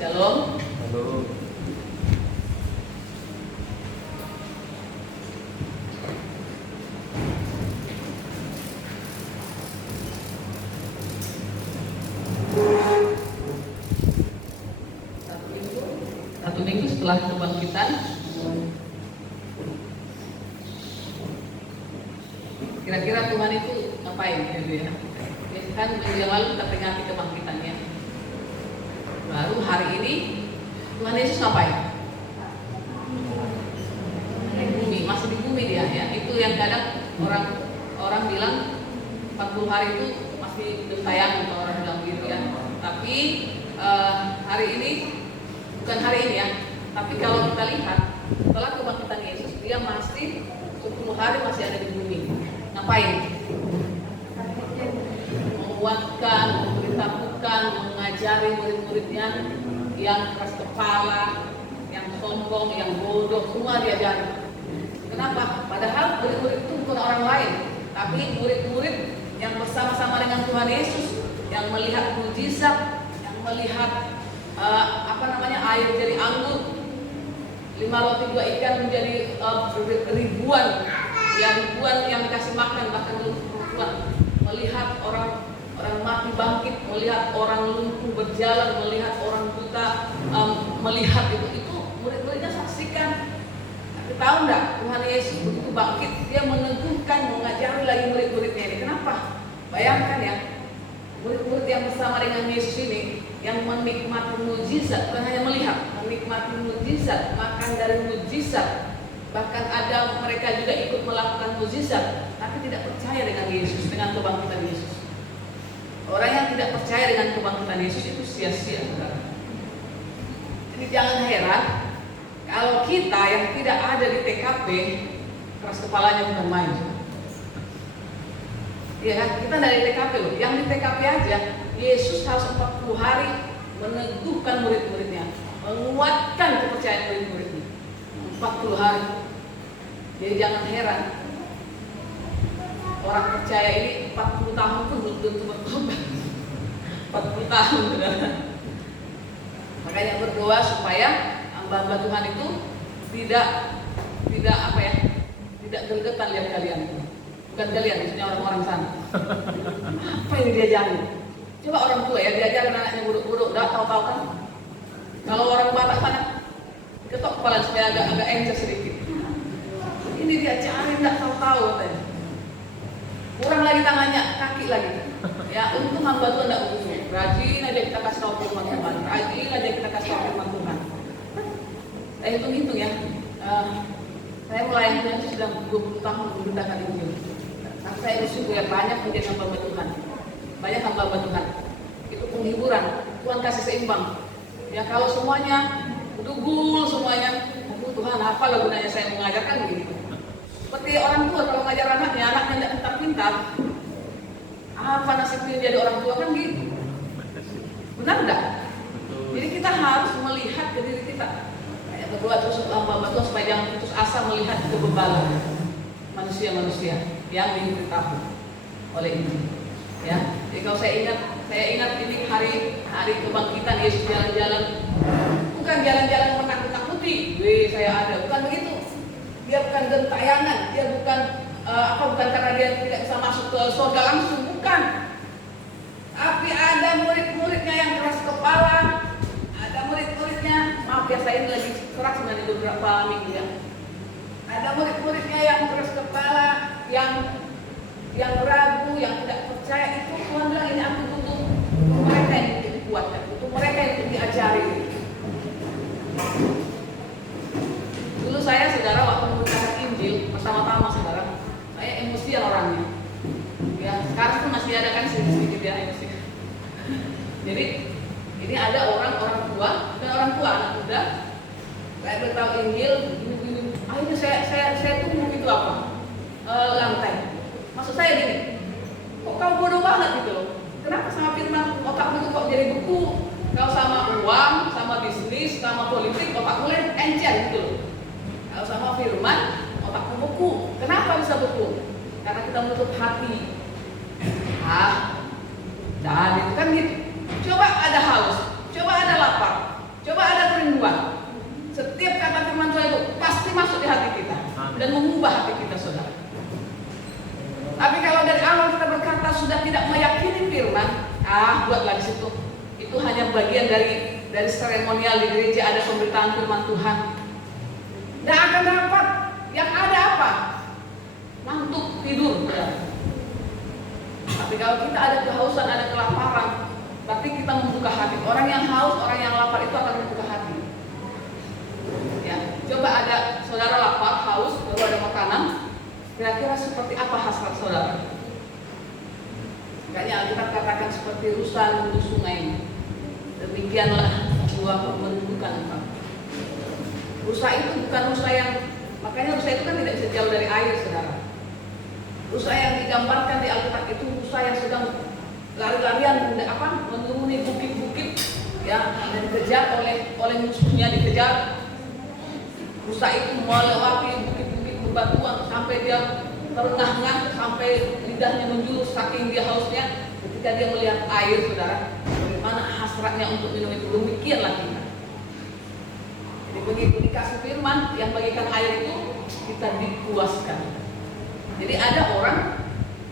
Shalom. Halo. Satu minggu setelah kebangkitan, kira-kira Tuhan itu ngapain gitu ya? Ya kan minggu yang lalu kita peringati kebangkitannya. Baru hari ini Tuhan Yesus ngapain? Di bumi, masih di bumi dia ya. Itu yang kadang orang bilang 40 hari itu masih gentayangan, kalau orang bilang gitu ya. Tapi hari ini bukan hari ini ya. Tapi kalau kita lihat setelah kebangkitan Yesus, dia masih 10 hari masih ada di bumi. Ngapain? Menguatkan, memberitahukan, mengajari murid-muridnya yang keras kepala, yang sombong, yang bodoh, semua diajari. Kenapa? Padahal murid-murid itu bukan orang lain, tapi murid-murid yang bersama-sama dengan Tuhan Yesus, yang melihat mujizat, yang melihat air jadi anggur, 5 roti 2 ikan menjadi ribuan yang dikasih makan, bahkan perempuan, melihat orang mati bangkit, melihat orang lumpuh berjalan, melihat orang buta melihat itu murid-muridnya saksikan. Tapi tahu nggak, Tuhan Yesus begitu bangkit, dia meneguhkan, mengajari lagi murid-muridnya ini. Kenapa? Bayangkan ya, murid-murid yang bersama dengan Yesus ini, yang menikmati mujizat, bukan hanya melihat, menikmati mujizat, makan dari mujizat, bahkan ada mereka juga ikut melakukan mujizat, tapi tidak percaya dengan Yesus, dengan kebangkitan Yesus. Orang yang tidak percaya dengan kebangkitan Yesus itu sia-sia. Jadi jangan heran kalau kita yang tidak ada di TKP, keras kepalanya bukan main. Iya kan? Kita dari TKP loh. Yang di TKP aja, Yesus harus 40 hari meneguhkan murid-muridnya, menguatkan kepercayaan murid-muridnya. 40 hari. Jadi jangan heran orang percaya ini 40 tahun pun belum tentu bertobat. 40 tahun sudah. Makanya berdoa supaya hamba-hamba Tuhan itu tidak gergetan lihat kalian. Bukan kalian, maksudnya orang-orang sana. Apa yang diajarin? Coba orang tua ya diajarin anaknya buruk-buruk, udah tahu-tahu kan? Kalau orang Batak sana ketok kepala supaya agak encer sedikit. Ini diajarin nggak tahu-tahu katanya. Kurang lagi tangannya, kaki lagi. Ya untung hamba Tuhan nggak begitu. Rajin aja kita kasih tahu firman Tuhan. Rajin aja kita kasih tahu firman Tuhan. Saya hitung-hitung ya. Saya melayani Tuhan sudah 20 tahun memberitakan Injil. Nah, saya bersyukur ya banyak menjadi hamba Tuhan. Banyak hamba Tuhan. Itu penghiburan. Tuhan kasih seimbang. Ya kalau semuanya dugul semuanya, Tuhan apalah gunanya saya mengajarkan begitu. Seperti orang tua kalau mengajar anaknya tidak pintar-pintar, apa nasibnya jadi orang tua kan gitu. Benar enggak? Jadi kita harus melihat ke diri kita. Kayak berdoa terus hamba Tuhan supaya jangan putus asa melihat kebebalan manusia-manusia yang diberitahu oleh ini. Ya, jadi kalau saya ingat ini hari kebangkitan Yesus jalan-jalan, bukan jalan-jalan menakut-nakuti, saya ada, bukan begitu. Dia bukan gentayangan, dia bukan karena dia tidak bisa masuk ke surga langsung, bukan. Tapi ada murid-muridnya yang keras kepala, ada murid-muridnya, maaf ya saya ini lagi keras dari beberapa minggu ya. Ada murid-muridnya yang keras kepala, yang ragu, yang tidak percaya, itu Tuhan bilang ini aku butuh mereka yang dikuatkan, butuh mereka yang diajari. Dulu saya saudara waktu memberitakan Injil pertama-tama saudara, saya emosian orangnya. Ya sekarang pun masih ada kan sedikit ya emosi. Jadi ini ada orang tua dan orang tua anak muda, saya beritahu Injil, akhirnya saya tunggu itu apa? Lantai. Maksud saya gini, kok kau bodoh banget gitu loh. Kenapa sama firman otakmu itu kok jadi beku? Kalau sama uang, sama bisnis, sama politik, otakmu encer gitu loh. Kalau sama firman, otakmu beku. Kenapa bisa beku? Karena kita menutup hati. Dan itu kan gitu. Coba ada haus, coba ada lapar, buatlah di situ. Itu hanya bagian dari seremonial di gereja, ada pemberitaan firman Tuhan. Tidak akan dapat. Yang ada apa? Ngantuk, tidur. Tapi kalau kita ada kehausan, ada kelaparan, berarti kita membuka hati. Orang yang haus, orang yang lapar itu akan membuka hati. Ya, coba ada saudara lapar, haus, baru ada makanan. Kira-kira seperti apa hasrat saudara? Kayaknya Alkitab katakan seperti rusa menuju sungai. Demikianlah jiwa merindukan Engkau. Rusa itu bukan rusa yang, makanya rusa itu kan tidak bisa jauh dari air, saudara. Rusa yang digambarkan di Alkitab itu rusa yang sedang lari-larian menuruni bukit-bukit, ya, dan dikejar oleh musuhnya, dikejar. Rusa itu melewati bukit-bukit bebatuan sampai dia terengah-engah, sampai lidahnya menjurus saking dia hausnya. Ketika dia melihat air, saudara, bagaimana hasratnya untuk minum itu. Demikianlah kita. Jadi begitu dikasih firman yang bagikan air itu, kita dipuaskan. Jadi ada orang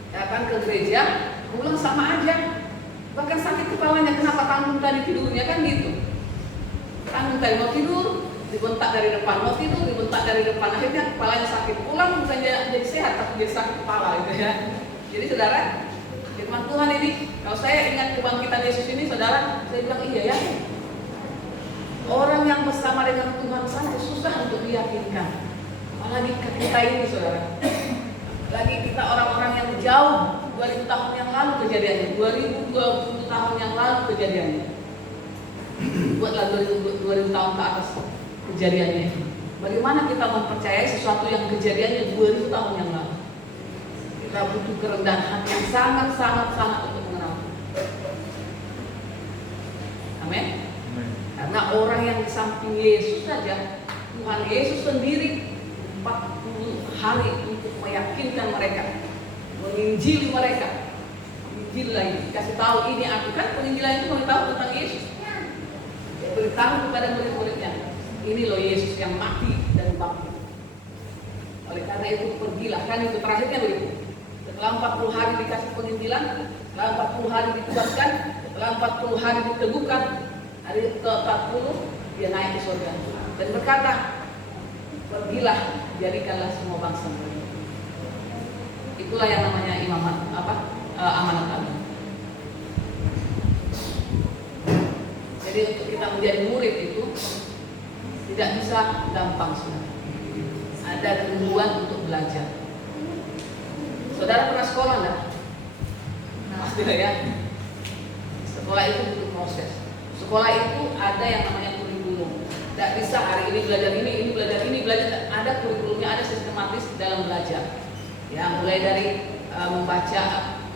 datang ke gereja, pulang sama aja, bahkan sakit kepalanya, kenapa tanggung tadi tidurnya, kan gitu. Tanggung tadi mau tidur, dibentak dari depan, mau tidur, dibentak dari depan, akhirnya kepalanya sakit, pulang bukan jadi sehat, tapi jadi sakit kepala gitu ya. Jadi saudara, firman Tuhan ini, kalau saya ingat kebangkitan Yesus ini, saudara, saya bilang iya ya. Orang yang bersama dengan Tuhan saja susah untuk diyakinkan, apalagi kita ini, saudara. Lagi kita orang-orang yang jauh 2000 tahun yang lalu kejadiannya, 2020 tahun yang lalu kejadiannya. Buatlah 2000 tahun ke atas kejadiannya. Bagaimana kita mempercayai sesuatu yang kejadiannya 2000 tahun yang lalu? Kita butuh kerendahan hati yang sangat untuk mengenal. Amin. Karena orang yang di samping Yesus saja, Tuhan Yesus sendiri 40 hari untuk meyakinkan mereka, menginjili mereka. Injil lagi, kasih tahu ini aku, kan penginjilan itu memberitahu tentang Yesus. Dia beritahu kepada murid-muridnya, ini loh Yesus yang mati dan bangkit. Oleh karena itu pergilah, kan itu terakhirnya begitu. Setelah 40 hari dikasih penginjilan, setelah 40 hari ditugaskan, setelah 40 hari diteguhkan, hari ke-40 dia naik ke surga dan berkata, pergilah, jadikanlah semua bangsa murid. Itulah yang namanya amanat Allah. Jadi untuk kita menjadi murid itu tidak bisa gampang, saudara. Ada kerinduan untuk belajar. Saudara pernah sekolah enggak? Pasti ya. Sekolah itu butuh proses. Sekolah itu ada yang namanya kurikulum. Tidak bisa hari ini belajar ini belajar. Ada kurikulumnya, ada sistematis dalam belajar. Ya, mulai dari membaca,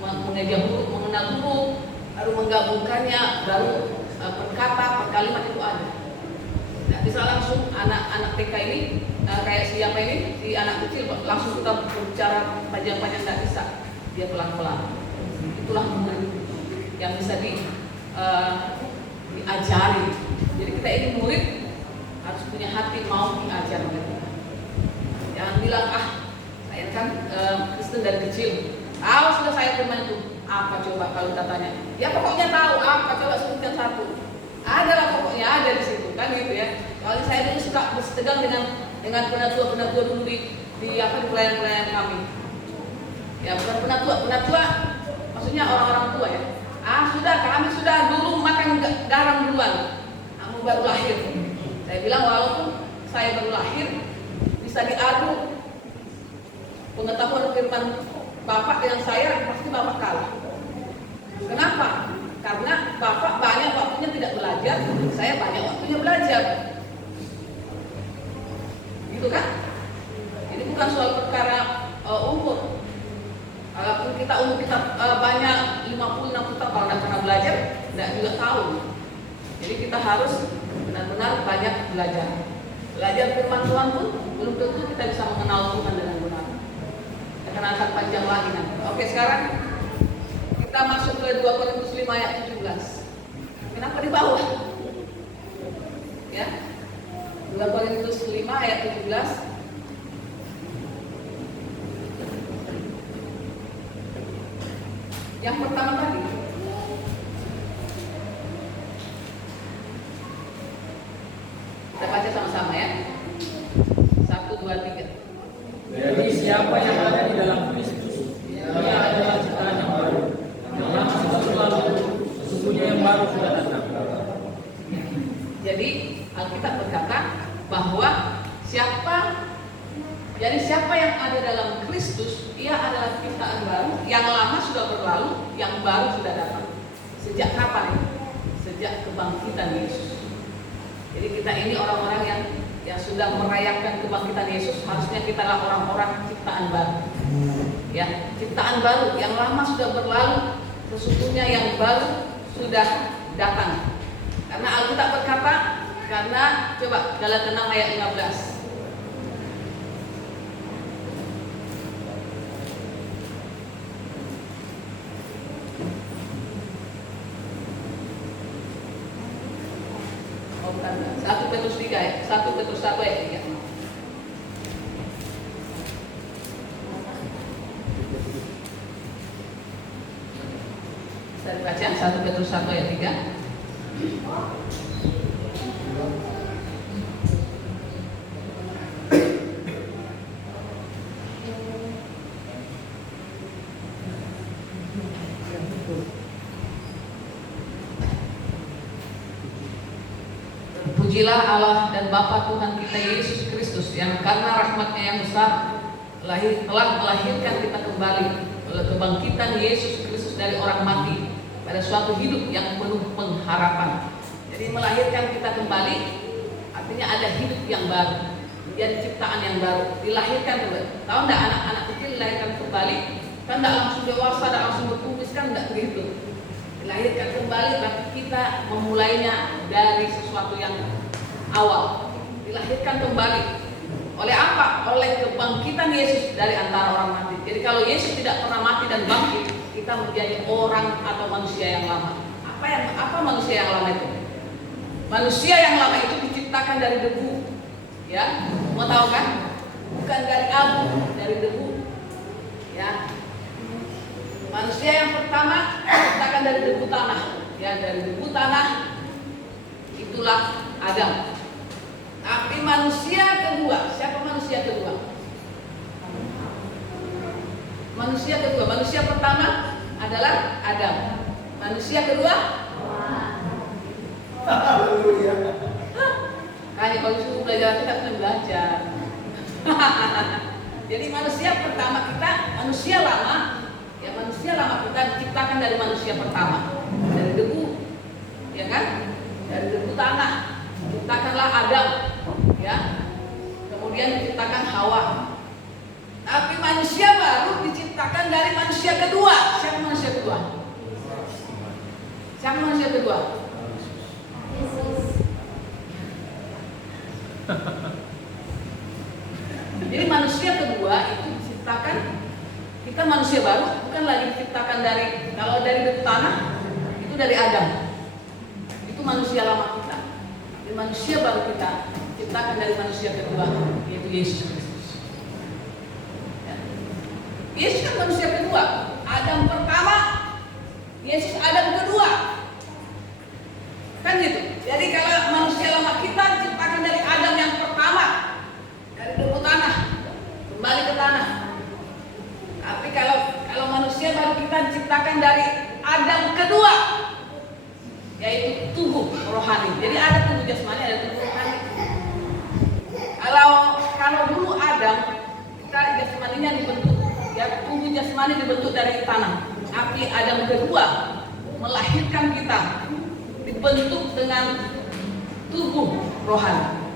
mengeja huruf, mengenal huruf, baru menggabungkannya, baru per kata, per kalimat itu ada. Tidak bisa langsung anak TK ini kayak siapa ini, si anak kecil langsung kita berbicara panjang-panjang, tidak bisa. Dia pelan-pelan. Itulah murid yang bisa diajari. Jadi kita ini murid harus punya hati mau diajar oleh Tuhan. Jangan bilang saya kan Kristen dari kecil. Tahu sudah saya firman itu. Apa coba kalau katanya? Ya pokoknya tahu apa, coba sebutkan satu. Adalah pokoknya ada di situ kan gitu ya. Kalau saya dulu suka bersetegang dengan penatua dulu di pelayan-pelayan kami. Ya bukan penatua maksudnya orang-orang tua ya. Kami sudah dulu makan garam duluan. Kamu baru lahir. Saya bilang walaupun saya baru lahir bisa diadu pengetahuan firman Bapak dengan saya, pasti Bapak kalah. Kenapa? Karena Bapak banyak waktunya tidak belajar, saya banyak waktunya belajar. Gitu kan? Ini bukan soal perkara umur. Walaupun umur kita banyak 50-60 tahun, kalau tidak pernah belajar, tidak juga tahu. Jadi kita harus benar-benar banyak belajar. Belajar firman Tuhan pun belum tentu kita bisa mengenal Tuhan dengan benar. Karena akan panjang lagi nanti. Oke, sekarang kita masuk ke 2 Korintus 5 ayat 17. Kenapa di bawah? Ya. 2 Korintus 5 ayat 17. Yang pertama tadi, sama-sama ya. 1, 2, 3. Jadi siapa yang ada di dalam Kristus, ia adalah ciptaan yang baru. Yang lama sudah berlalu, sesungguhnya yang baru sudah datang. Jadi Alkitab berkata bahwa siapa yang ada dalam Kristus, ia adalah ciptaan baru. Yang lama sudah berlalu, yang baru sudah datang. Sejak kapan itu? Sejak kebangkitan Yesus. Jadi kita ini orang-orang yang sudah merayakan kebangkitan Yesus, harusnya kita adalah orang-orang ciptaan baru. Ya, ciptaan baru. Yang lama sudah berlalu, sesungguhnya yang baru sudah datang. Karena Alkitab berkata, karena coba Galatia 6 ayat 15. Oh, bukan. 1 Petrus 3 ya. 1 Petrus 1 ayat 3. Saya baca 1 Petrus 1 ayat 3. Pujilah Allah dan Bapa Tuhan kita Yesus Kristus yang karena rahmat-Nya yang besar telah melahirkan kita kembali oleh kebangkitan Yesus Kristus dari orang mati pada suatu hidup yang penuh pengharapan. Jadi melahirkan kita kembali artinya ada hidup yang baru, menjadi ciptaan yang baru, dilahirkan kembali. Tahu enggak anak-anak kecil dilahirkan kembali kan enggak langsung dewasa, enggak langsung bertumis, kan enggak begitu. Dilahirkan kembali berarti kita memulainya dari sesuatu yang awal. Dilahirkan kembali oleh apa? Oleh kebangkitan Yesus dari antara orang mati. Jadi kalau Yesus tidak pernah mati dan bangkit, kita menjadi orang atau manusia yang lama. Apa manusia yang lama itu? Manusia yang lama itu diciptakan dari debu. Ya, mau tahu kan? Bukan dari abu, dari debu. Ya. Manusia yang pertama diciptakan dari debu tanah. Ya, dari debu tanah itulah Adam. Tapi manusia kedua, siapa manusia kedua? Manusia kedua, manusia pertama adalah Adam. Manusia kedua? Kayaknya kalau disuruh belajar kita perlu belajar. Jadi manusia pertama kita, manusia lama, ya manusia lama kita diciptakan dari manusia pertama, dari debu, ya kan? Dari debu tanah. Diciptakanlah Adam, ya. Kemudian diciptakan Hawa. Tapi manusia baru diciptakan dari manusia kedua. Siapa manusia kedua? Siapa manusia kedua? Yesus. Jadi manusia kedua itu diciptakan, kita manusia baru bukan lagi diciptakan dari, kalau dari debu tanah itu dari Adam. Itu manusia lama kita. Dan manusia baru kita diciptakan dari manusia kedua, yaitu Yesus Kristus. Ya. Yesus kan manusia kedua. Adam pertama, Yesus Adam kedua. Kan gitu. Jadi kalau manusia lama kita diciptakan dari Adam yang pertama, dari debu tanah, kembali ke tanah. Tapi kalau manusia baru kita diciptakan dari Adam kedua, yaitu tubuh rohani. Jadi ada tubuh jasmani, ada tubuh rohani. Kalau dulu Adam, kita jasmaninya dibentuk, ya tubuh jasmani dibentuk dari tanah. Tapi Adam kedua melahirkan kita, dibentuk dengan tubuh rohani.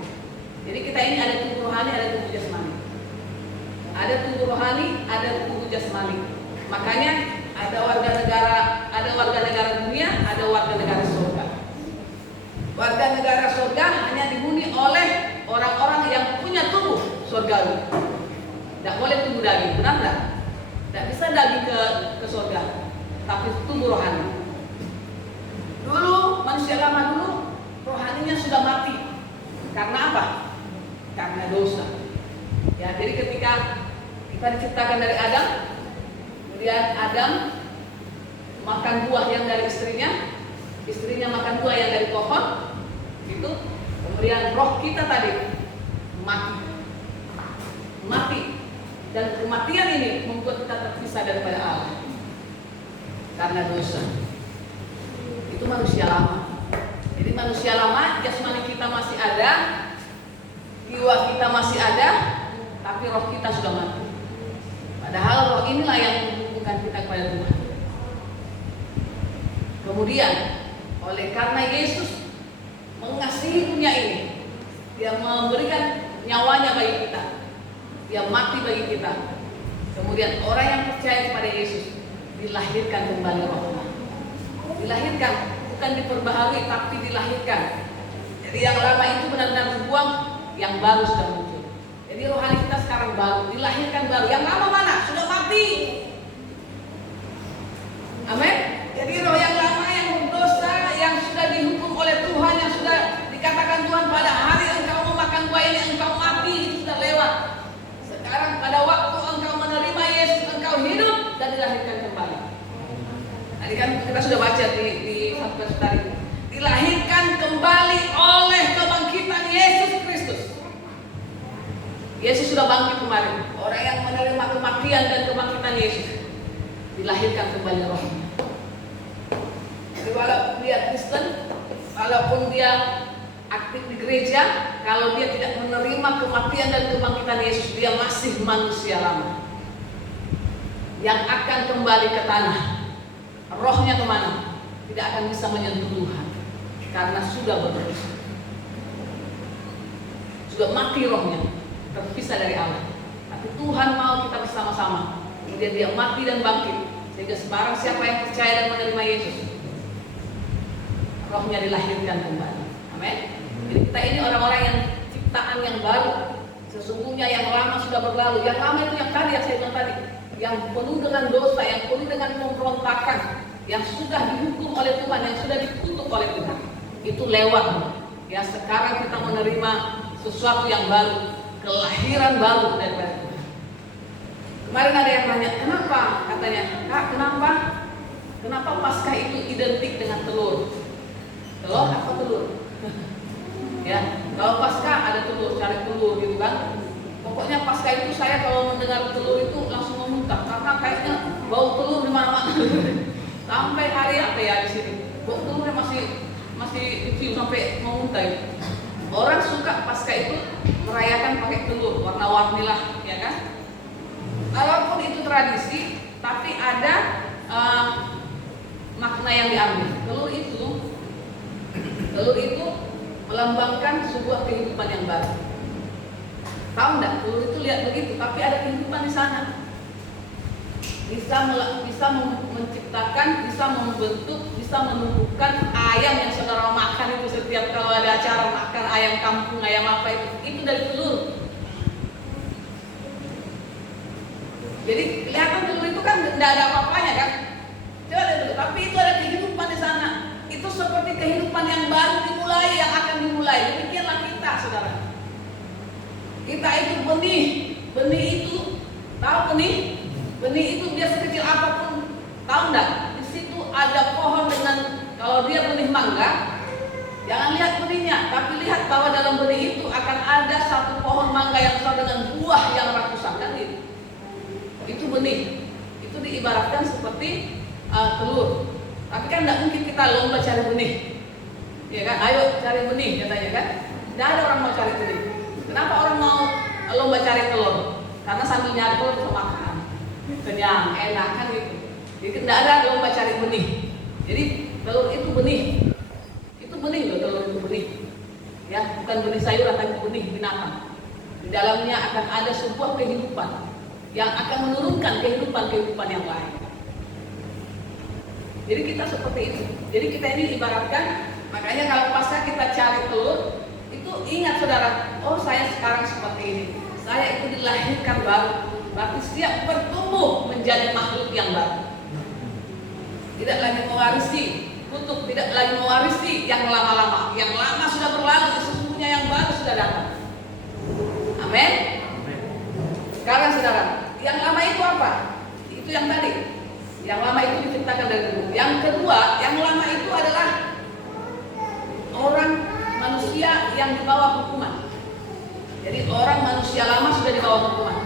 Jadi kita ini ada tubuh rohani, ada tubuh jasmani. Ada tubuh rohani, ada tubuh jasmani. Makanya ada warga negara dunia, ada warga negara surga. Warga negara surga hanya dihuni oleh orang-orang yang punya tubuh surgawi. Tidak boleh tubuh daging, benar tidak? Tidak bisa daging ke surga, tapi tubuh rohani. Dulu manusia lama dulu rohaninya sudah mati. Karena apa? Karena dosa. Ya, jadi ketika kita diciptakan dari Adam, kemudian Adam makan buah yang dari istrinya makan buah yang dari pohon, gitu. Kemudian roh kita tadi mati. Dan kematian ini membuat kita terpisah daripada Allah karena dosa. Itu manusia lama. Jadi manusia lama, jasmani kita masih ada, jiwa kita masih ada, tapi roh kita sudah mati. Padahal roh inilah yang menghubungkan kita kepada Tuhan. Kemudian oleh karena Yesus mengasihi dunia ini, Dia memberikan nyawanya bagi kita, Dia mati bagi kita. Kemudian orang yang percaya kepada Yesus dilahirkan kembali rohnya. Dilahirkan, bukan diperbaharui tapi dilahirkan. Jadi yang lama itu benar-benar dibuang, yang baru sudah muncul. Jadi rohani kita sekarang baru, dilahirkan baru. Yang lama mana? Sudah mati. Amin. Jadi roh yang lama yang berdosa, yang sudah dihukum oleh Tuhan, yang sudah dikatakan Tuhan pada hari engkau memakan buah ini engkau mati, itu sudah lewat. Sekarang pada waktu engkau menerima Yesus, engkau hidup dan dilahirkan kembali. Tadi kan kita sudah baca di 1 Petrus tadi. Dilahirkan kembali oleh kebangkitan Yesus Kristus. Yesus sudah bangkit kemarin. Orang yang menerima kematian dan kebangkitan Yesus dilahirkan kembali rohnya. Jadi walaupun dia Kristen, walaupun dia aktif di gereja, kalau dia tidak menerima kematian dan kebangkitan Yesus, dia masih manusia lama yang akan kembali ke tanah. Rohnya kemana? Tidak akan bisa menyentuh Tuhan karena sudah berdosa, sudah mati rohnya, terpisah dari Allah. Tapi Tuhan mau kita bersama-sama. Kemudian dia mati dan bangkit, sehingga sebarang siapa yang percaya dan menerima Yesus, rohnya dilahirkan kembali. Amin. Jadi kita ini orang-orang yang ciptaan yang baru. Sesungguhnya yang lama sudah berlalu. Yang lama itu yang tadi yang saya bilang tadi, yang penuh dengan dosa, yang penuh dengan pemberontakan, yang sudah dihukum oleh Tuhan, yang sudah dikutuk oleh Tuhan, itu lewat. Ya sekarang kita menerima sesuatu yang baru, kelahiran baru daripada Tuhan. Kemarin ada yang nanya, kenapa? Katanya, Kak, kenapa Paskah itu identik dengan telur? Telur apa telur? Ya, kalau Paskah ada telur, cari telur gitu kan. Pokoknya Paskah itu saya kalau mendengar telur itu langsung memuntah karena kayaknya bau telur di mana-mana. Sampai hari apa ya di sini? Bau telurnya masih kecil sampai memuntah itu. Orang suka Paskah itu merayakan pakai telur, warna-warni lah, ya kan? Walaupun itu tradisi, tapi ada makna yang diambil. Telur itu melambangkan sebuah kehidupan yang baru. Tahu enggak? Telur itu lihat begitu, tapi ada kehidupan di sana. Bisa menciptakan, bisa membentuk, bisa menumbuhkan ayam yang saudara makan itu setiap kalau ada acara makan ayam kampung, ayam apa itu dari telur. Jadi kelihatan telur itu kan tidak ada apa-apanya kan? Coba lihat dulu, tapi itu ada kehidupan di sana. Itu seperti kehidupan yang baru dimulai, yang akan dimulai. Demikianlah kita, saudara. Kita itu benih itu, tahu benih? Benih itu dia sekecil apapun, tahu enggak? Di situ ada pohon dengan, kalau dia benih mangga, jangan lihat benihnya, tapi lihat bahwa dalam benih itu akan ada satu pohon mangga yang besar dengan buah yang ratusan, kan gitu. Itu benih, itu diibaratkan seperti telur. Tapi kan tidak mungkin kita lomba cari benih, ya kan? Ayo cari benih katanya kan? Tidak ada orang mau cari benih. Kenapa orang mau lomba cari telur? Karena sambil nyari telur bisa makan, kenyang, enak kan gitu. Jadi tidak ada lomba cari benih. Jadi telur itu benih, loh, telur itu benih. Ya, bukan benih sayuran tapi benih binatang. Di dalamnya akan ada sebuah kehidupan yang akan menurunkan kehidupan yang lain. Jadi kita seperti itu. Jadi kita ini ibaratkan, makanya kalau pasca kita cari telur, itu ingat saudara, oh saya sekarang seperti ini. Saya itu dilahirkan baru, berarti siap bertumbuh menjadi makhluk yang baru. Tidak lagi mewarisi kutub, tidak lagi mewarisi yang lama-lama. Yang lama sudah berlalu, sesungguhnya yang baru sudah datang. Amin. Sekarang saudara, yang lama itu apa? Itu yang tadi. Yang lama itu diciptakan dari dulu. Yang kedua, yang lama itu adalah orang manusia yang di bawah hukuman. Jadi orang manusia lama sudah di bawah hukuman.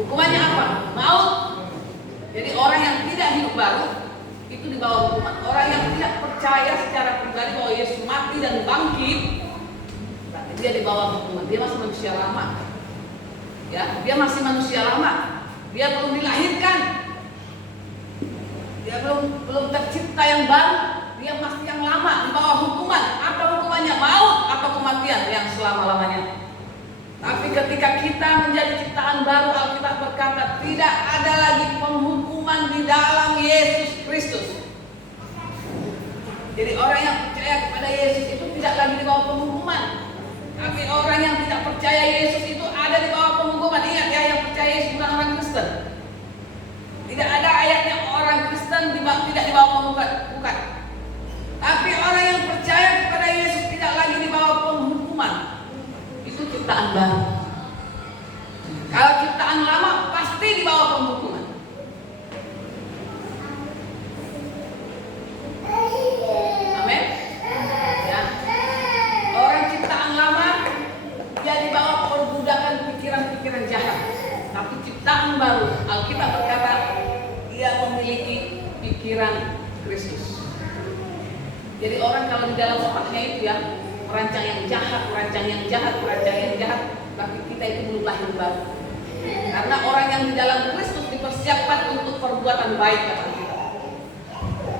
Hukumannya apa? Maut. Jadi orang yang tidak hidup baru itu di bawah hukuman. Orang yang tidak percaya secara pribadi bahwa Yesus mati dan bangkit, berarti dia di bawah hukuman. Dia masih manusia lama. Ya, dia masih manusia lama. Dia belum dilahirkan. Dia belum tercipta yang baru. Dia masih yang lama di bawah hukuman. Apa hukumannya? Maut atau kematian yang selama-lamanya. Tapi ketika kita menjadi ciptaan baru, Alkitab berkata tidak ada lagi penghukuman di dalam Yesus Kristus. Jadi orang yang percaya kepada Yesus itu tidak lagi di bawah penghukuman. Tapi orang yang tidak percaya Yesus itu ada di bawah penghukuman. Ingat ya, yang percaya Yesus bukan orang Kristen. Tidak ada ayatnya orang Kristen tidak di bawah penghukuman. Bukan. Tapi orang yang percaya kepada Yesus tidak lagi di bawah penghukuman. Itu ciptaan baru. Kalau ciptaan lama pasti di bawah penghukuman. Amin. Ya. Orang ciptaan lama dia di bawah perbudakan pikiran-pikiran jahat. Tapi ciptaan baru, Alkitab berkata dia memiliki pikiran Kristus. Jadi orang kalau di dalam otaknya itu ya merancang yang jahat, tapi kita itu belum lahir baru. Karena orang yang di dalam Kristus dipersiapkan untuk perbuatan baik, kata kita.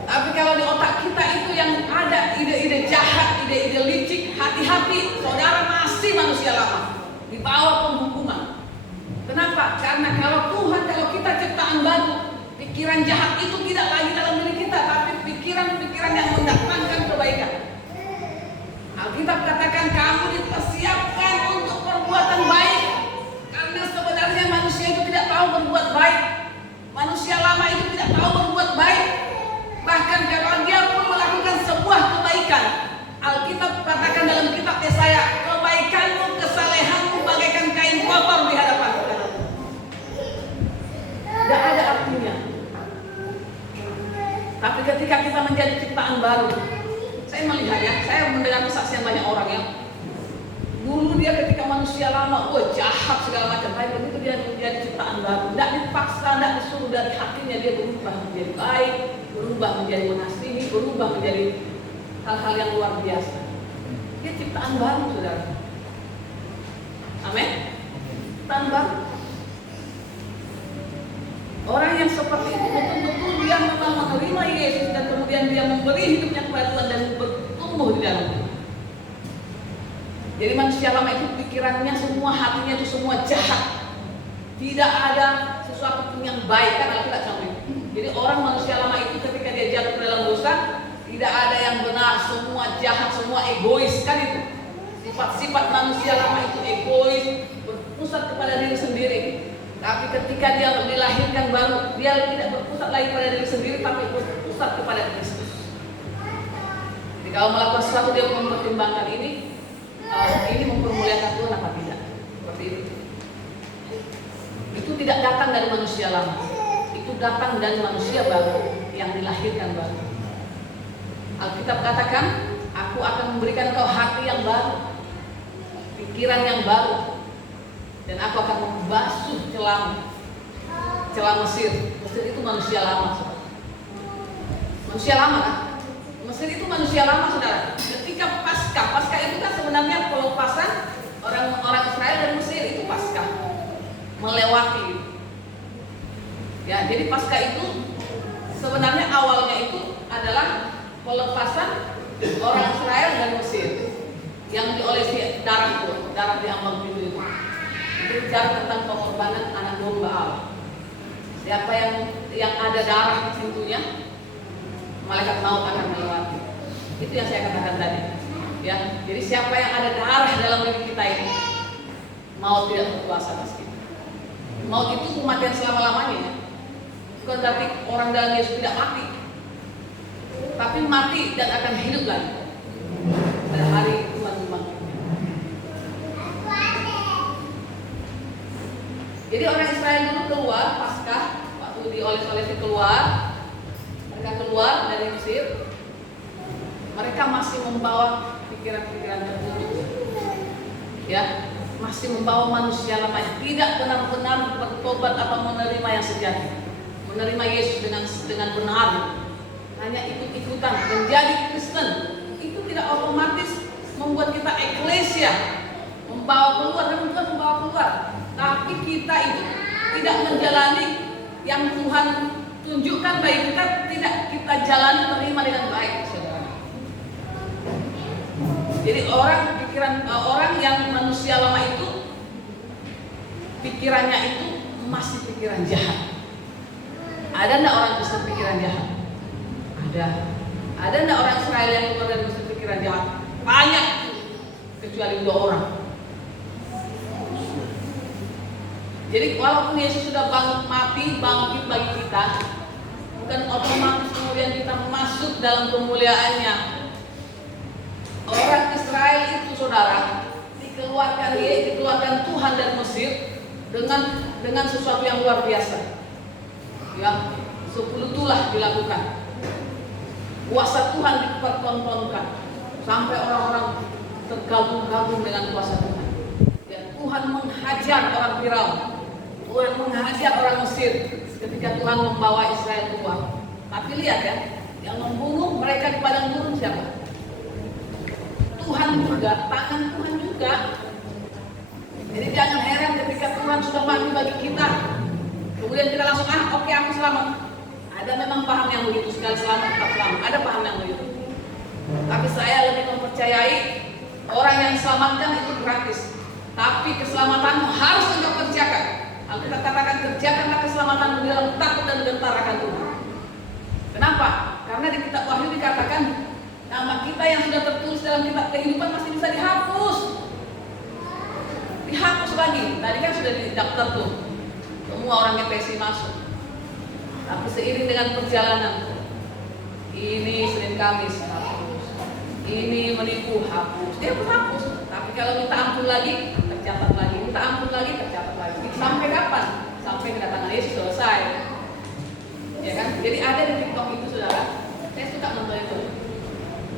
Tapi kalau di otak kita itu yang ada ide-ide jahat, ide-ide licik, hati-hati, saudara masih manusia lama di bawah penghukuman. Kenapa? Karena kalau kita ciptaan baru, pikiran jahat itu tidak lagi dalam diri kita, tapi pikiran-pikiran yang mendatangkan kebaikan. Alkitab katakan kamu dipersiapkan untuk perbuatan baik. Karena sebenarnya manusia itu tidak tahu berbuat baik. Manusia lama itu tidak tahu berbuat baik. Bahkan kalau dia pun melakukan sebuah kebaikan, Alkitab katakan dalam kitab Yesaya, kebaikanmu, kesalehanmu bagaikan kain kotor di hadapan Tuhan. Tidak ada artinya. Tapi ketika kita menjadi ciptaan baru, saya melihat ya, saya mendengar kesaksian banyak orang ya. Dulu dia ketika manusia lama, jahat segala macam. Tapi begitu dia menjadi ciptaan baru, tidak dipaksa, tidak disuruh, dari hatinya dia berubah menjadi baik, berubah menjadi mengasihi, berubah menjadi hal-hal yang luar biasa. Dia ciptaan baru, saudara. Amin. Ciptaan baru. Orang yang seperti itu betul-betul dia memang menerima Yesus dan kemudian dia memberi hidupnya kepada Tuhan dan bertumbuh di dalamnya. Jadi manusia lama itu pikirannya semua, hatinya itu semua jahat. Tidak ada sesuatu pun yang baik, kan Alkitab sampai. Jadi orang manusia lama itu ketika dia jatuh ke dalam dosa, tidak ada yang benar, semua jahat, semua egois, kan itu. Sifat-sifat manusia lama itu egois, berpusat kepada diri sendiri. Tapi ketika dia dilahirkan baru, dia tidak berpusat lagi pada diri sendiri, tapi berpusat kepada Kristus. Jadi kalau melakukan sesuatu dia mempertimbangkan ini mempermuliakan Tuhan apa tidak? Seperti itu. Itu tidak datang dari manusia lama, itu datang dari manusia baru yang dilahirkan baru. Alkitab katakan, aku akan memberikan kau hati yang baru, pikiran yang baru. Dan aku akan membasuh celah Mesir. Mesir itu manusia lama, saudara. Manusia lama kan? Mesir itu manusia lama, saudara. Ketika Paskah itu kan sebenarnya pelepasan orang Israel dari Mesir, itu Paskah. Melewati. Ya, jadi Paskah itu sebenarnya awalnya itu adalah pelepasan orang Israel dari Mesir yang diolesi darah di ambang pintu itu. Itu bicara tentang pengorbanan anak domba Allah. Siapa yang ada darah di pintunya, malaikat maut akan melewati. Itu yang saya katakan tadi. Ya, jadi siapa yang ada darah dalam diri kita ini, maut tidak berkuasa atas kita. Maut itu kematian selama-lamanya. Bukan berarti orang dalam Yesus tidak mati, tapi mati dan akan hidup lagi pada hari Tuhan membangkitkan. Jadi orang Israel dulu keluar Paskah, waktu dioles-olesi keluar, mereka keluar dari Mesir, mereka masih membawa pikiran-pikiran tertutup. ya, masih membawa manusia lama, tidak benar-benar bertobat atau menerima yang sejati, menerima Yesus dengan benar, hanya ikut-ikutan menjadi Kristen, itu tidak otomatis membuat kita eklesia, membawa keluar dan bukan membawa keluar, tapi kita itu tidak menjalani yang Tuhan tunjukkan bagi kita, tidak kita jalani terima dengan baik, saudara. Jadi orang yang manusia lama itu pikirannya itu masih pikiran jahat. Ada enggak orang Kristen pikiran jahat? Ada. Ada enggak orang Israel yang keluar dari Kristen pikiran jahat? Banyak, kecuali 2 orang. Jadi walaupun Yesus sudah mati bangkit bagi kita, bukan otomatis kemudian kita masuk dalam kemuliaannya. Orang Israel itu, saudara, dikeluarkan Tuhan dari Mesir dengan sesuatu yang luar biasa. Ya, 10 tulah dilakukan. Kuasa Tuhan dipertontonkan sampai orang-orang tergabung-gabung dengan kuasa Tuhan. Dan Tuhan menghajar orang Firaun, Tuhan menghajar orang Mesir ketika Tuhan membawa Israel keluar. Tapi lihat ya, yang membunuh mereka di padang gurun siapa? Tuhan juga, tangan Tuhan juga. Jadi jangan heran ketika Tuhan sudah mati bagi kita, kemudian kita langsung oke, aku selamat. Ada memang paham yang begitu, sekali selamat tetap selamat. Ada paham yang begitu. Tapi saya lebih mempercayai orang yang diselamatkan itu gratis. Tapi keselamatanmu harus engkau kerjakan. Alkitab katakan kerjakanlah keselamatanmu di dalam takut dan gentar akan Tuhan. Kenapa? Karena di kitab Wahyu dikatakan nama kita yang sudah tertulis dalam kitab kehidupan masih bisa dihapus. Dihapus lagi. Tadi kan sudah didaftar tuh. Semua orang EPC masuk. Tapi seiring dengan perjalanan, ini Senin Kamis hapus, ini menipu hapus, dia pun hapus. Tapi kalau minta ampun lagi, tercatat lagi, minta ampun lagi, tercatat lagi. Sampai kapan? Sampai kedatangan Yesus selesai. Ya kan? Jadi ada di TikTok itu, saudara. Saya suka nonton itu.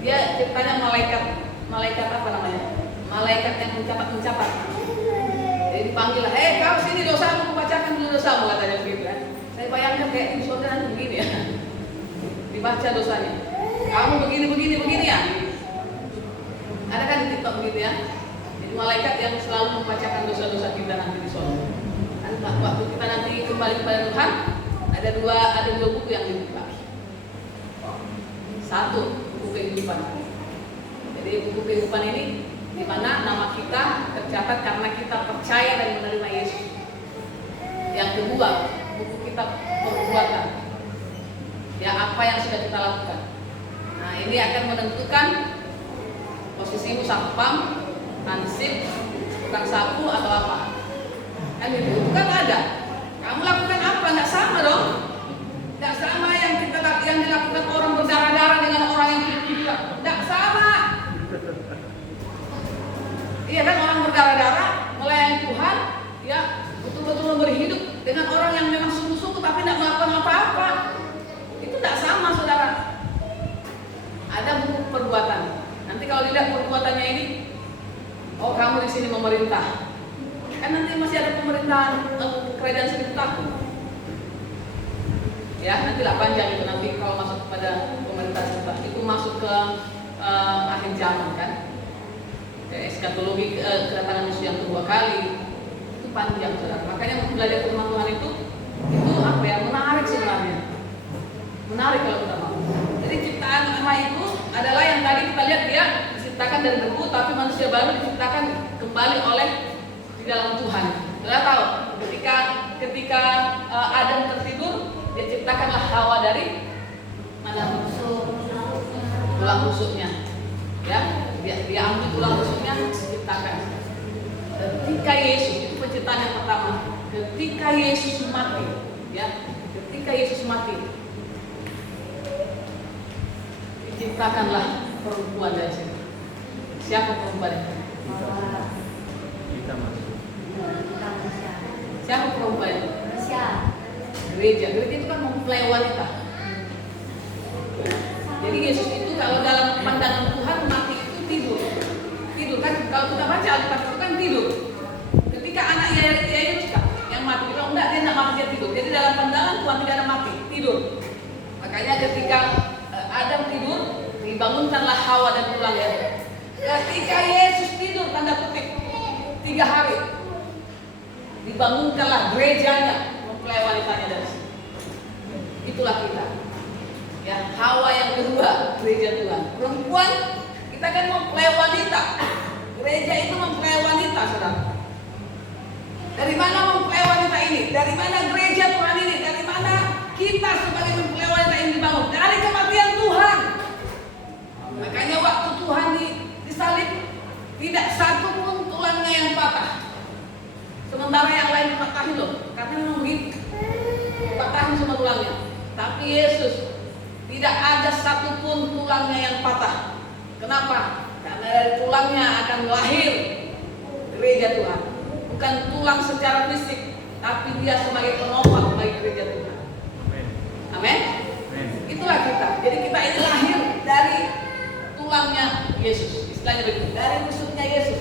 Dia ceritanya malaikat apa namanya? Malaikat yang mencatat. Jadi dipanggil lah, kau sini dosamu, bacakan dulu dosamu, katanya begitu kan. Saya bayangkan kayak di surga nanti begini ya, dibaca dosanya. Kamu begini ya. Ada kan di TikTok begitu ya. Jadi malaikat yang selalu membacakan dosa-dosa kita nanti di surga. Waktu kita nanti kembali kepada Tuhan, ada dua buku yang dibuka. Satu, buku kehidupan. Jadi buku kehidupan ini di mana nama kita tercatat karena kita percaya dan menerima Yesus. Yang kedua, buku kitab perbuatan. Ya, apa yang sudah kita lakukan. Nah, ini akan menentukan posisimu satpam, hansip, tukang sapu atau apa. Kan itu kan ada. Kamu lakukan apa? Nggak sama dong. Nggak sama yang dilakukan orang berdarah-darah dengan orang yang tidak. Nggak sama. Iya kan, orang berdarah-darah melayani Tuhan, ya betul-betul memberi hidup dengan orang yang memang sungguh-sungguh tapi tidak melakukan apa-apa. Itu tidak sama, saudara. Ada buku perbuatan. Nanti kalau dilihat perbuatannya ini, oh kamu di sini memerintah. Kan nanti masih ada pemerintahan kerajaan 1000 tahun. Ya, nantilah panjang itu nanti kalau masuk kepada pemerintahan 1000 tahun. Itu masuk ke akhir zaman kan. Eskatologi kedatangan Yesus yang kedua kali. Itu panjang, saudara. Makanya belajar firman Tuhan itu apa ya, menarik sebenarnya. Menarik kalau kita mau. Jadi ciptaan Allah itu adalah yang tadi kita lihat, dia diciptakan dari debu, tapi manusia baru diciptakan kembali oleh di dalam Tuhan. Saudara tahu, ketika Adam tertidur, dia ciptakanlah Hawa dari mana? Tulang rusuknya. Ya, dia ambil tulang rusuknya, diciptakan. Ketika Yesus, itu penciptaan yang pertama. Ketika Yesus mati, ya, ketika Yesus mati, diciptakanlah perempuan dari sini. Siapa perempuan itu? Kita masuk. Siapa perempuan itu? Gereja itu kan mempelai wanita. Jadi Yesus itu kalau dalam pandangan Tuhan mati itu tidur kan, kalau kita baca Alkitab itu kan Ketika Yesus tidur tanda kutip 3 hari, dibangunkanlah gerejanya, mempelai wanitanya dari sini. Itulah kita. Ya, Hawa yang kedua, gereja Tuhan. Perempuan, kita kan mempelai wanita. Gereja itu mempelai wanita, saudara. Dari mana mempelai wanita ini? Dari mana gereja Tuhan ini? Dari mana kita sebagai mempelai wanita ini dibangun? Dari kematian Tuhan. Makanya waktu Tuhan disalib, tidak satu pun tulangnya yang patah. Sementara yang lain dipatahin loh, karena memang begitu. Patahin semua tulangnya. Tapi Yesus tidak ada satupun tulangnya yang patah. Kenapa? Karena dari tulangnya akan lahir gereja Tuhan. Bukan tulang secara fisik, tapi dia sebagai penopang bagi gereja Tuhan. Amin. Itulah kita. Jadi kita ini lahir dari tulangnya Yesus. Istilahnya begitu, dari rusuknya Yesus.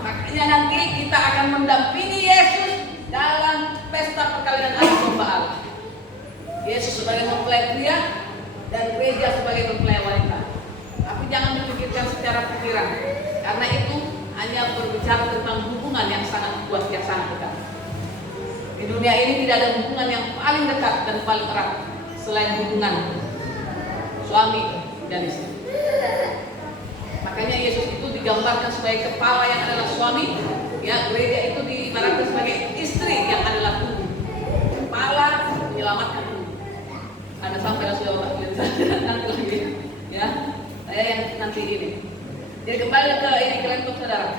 Makanya nanti kita akan mendampingi Yesus dalam pesta perkawinan anak domba Allah. Yesus sebagai mempelai pria dan gereja sebagai mempelai wanita. Tapi jangan dipikirkan secara pikiran, karena itu hanya berbicara tentang hubungan yang sangat kuat, yang sangat dekat. Di dunia ini tidak ada hubungan yang paling dekat dan paling erat selain hubungan suami dan istri. Makanya Yesus itu digambarkan sebagai kepala yang adalah suami, ya, gereja itu diibaratkan sebagai istri yang adalah tubuh. Kepala menyelamatkan tubuh. Ada sampai sudah Bapak nanti lagi, ya. Saya yang nanti ini. Jadi kembali ke ini ke laptop saudara.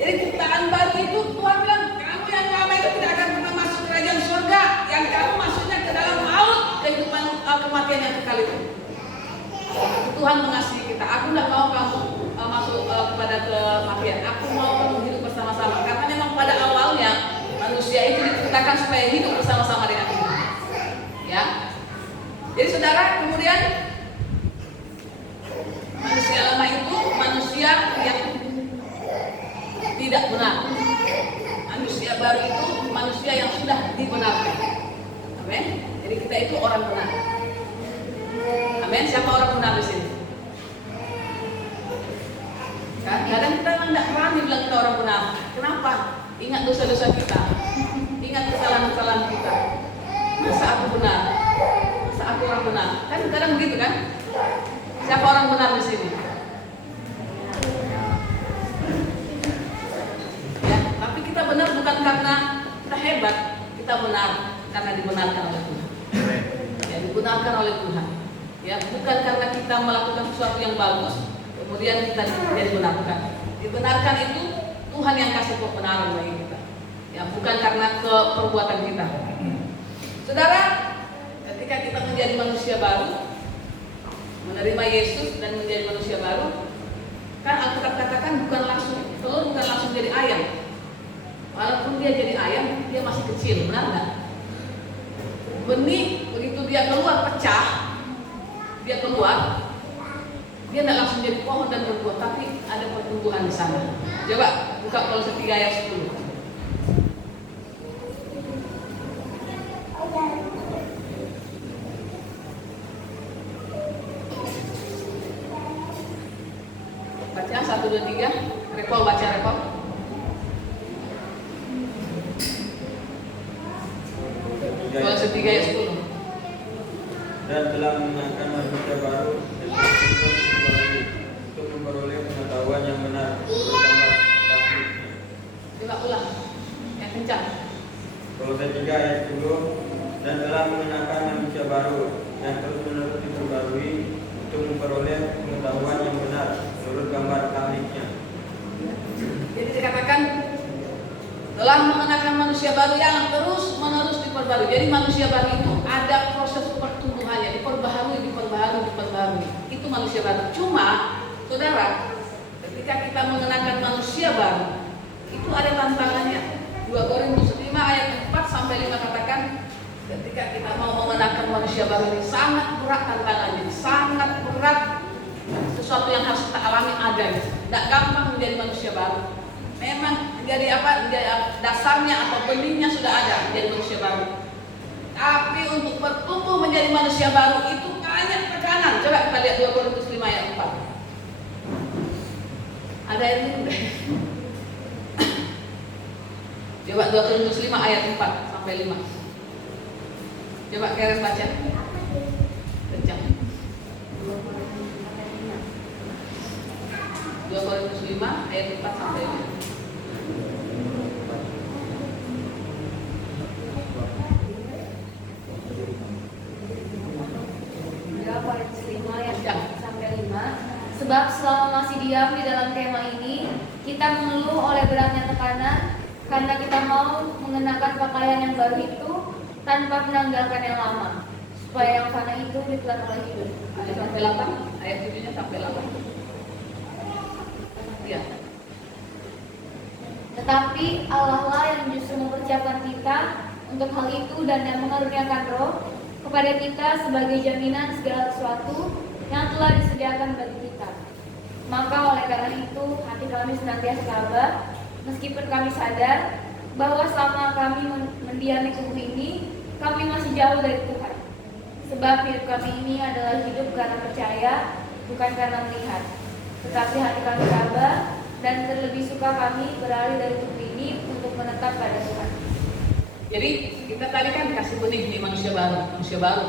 Jadi ciptaan baru itu Tuhan bilang, kamu yang lama itu tidak akan pernah masuk kerajaan surga. Yang kamu masuknya ke dalam maut, kehidupan kematian yang kekal itu. Tuhan mengasihi kita. Aku tidak mau kamu masuk kepada kematian. Aku mau kamu hidup bersama-sama. Karena memang pada awalnya manusia itu diciptakan supaya hidup bersama-sama dengan Tuhan. Ya. Jadi saudara, kemudian manusia lama itu manusia yang tidak benar. Manusia baru itu manusia yang sudah dibenarkan. Amin. Jadi kita itu orang benar. Amin. Siapa orang benar di sini? Kadang kita tidak berani bilang kita orang benar. Kenapa? Ingat dosa-dosa kita. Ingat kesalahan-kesalahan kita. Masa aku benar? Masa aku orang benar? Kan kadang begitu kan? Siapa orang benar di sini? Ya, tapi kita benar bukan karena kita hebat. Kita benar karena dibenarkan oleh Tuhan. Ya, dibenarkan oleh Tuhan. Ya, bukan karena kita melakukan sesuatu yang bagus, kemudian kita jadi dibenarkan. Dibenarkan itu Tuhan yang kasih kebenaran bagi kita. Ya, bukan karena perbuatan kita. Saudara, ketika kita menjadi manusia baru, menerima Yesus dan menjadi manusia baru, kan Alkitab katakan bukan langsung telur, bukan langsung jadi ayam. Walaupun dia jadi ayam, dia masih kecil, benar nggak? Benih begitu dia keluar pecah, dia keluar, dia tidak langsung jadi pohon dan berbuah, tapi ada pertumbuhan di sana. Coba buka Kolose 3 ayat 10. Baca 1, 2, 3. Repol, baca repol. Kolose 3 ayat 10. Dan telah mengenakan manusia baru untuk memperoleh pengetahuan yang benar bersama takliknya. Coba ulang, yang kencang. Kolose 3 ayat 10. Dan telah mengenakan manusia baru yang terus-menerus diperbarui untuk memperoleh pengetahuan yang benar menurut gambar takliknya. Jadi dikatakan telah mengenakan manusia baru yang terus-menerus diperbarui. Jadi manusia baru itu ada proses pertumbuhannya, diperbaharui. Itu manusia baru. Cuma, saudara, ketika kita mengenakan manusia baru, itu ada tantangannya. 2 Korintus 5 ayat 4 sampai 5 katakan, ketika kita mau mengenakan manusia baru ini sangat berat tantangannya, sangat berat. Sesuatu yang harus kita alami ada. Tidak gampang menjadi manusia baru. Memang jadi apa? Dasarnya atau benihnya sudah ada menjadi manusia baru. Tapi untuk bertumbuh menjadi manusia baru itu banyak tekanan. Coba kita lihat 2 Korintus 5 ayat 4. Ada ayat ini udah. Coba 2 Korintus 5 ayat 4 sampai 5. Coba Keres baca. Kencang. 2 Korintus 5 ayat 4 sampai 5. Korintus 5 ayat 4 sampai 5. Sebab selama masih diam di dalam kemah ini, kita mengeluh oleh beratnya tekanan, karena kita mau mengenakan pakaian yang baru itu tanpa menanggalkan yang lama, supaya yang fana itu ditelan oleh hidup. Ayat sampai 8, ayat 7-nya sampai 8. Ya. Tetapi Allah lah yang justru mempersiapkan kita untuk hal itu dan yang mengaruniakan roh kepada kita sebagai jaminan segala sesuatu yang telah disediakan bagi kita. Maka oleh karena itu hati kami senantiasa tabah, meskipun kami sadar bahwa selama kami mendiami tubuh ini, kami masih jauh dari Tuhan. Sebab hidup kami ini adalah hidup karena percaya, bukan karena melihat. Tetapi hati kami tabah, dan terlebih suka kami beralih dari tubuh ini untuk menetap pada Tuhan. Jadi kita tadi kan dikasih benih di manusia baru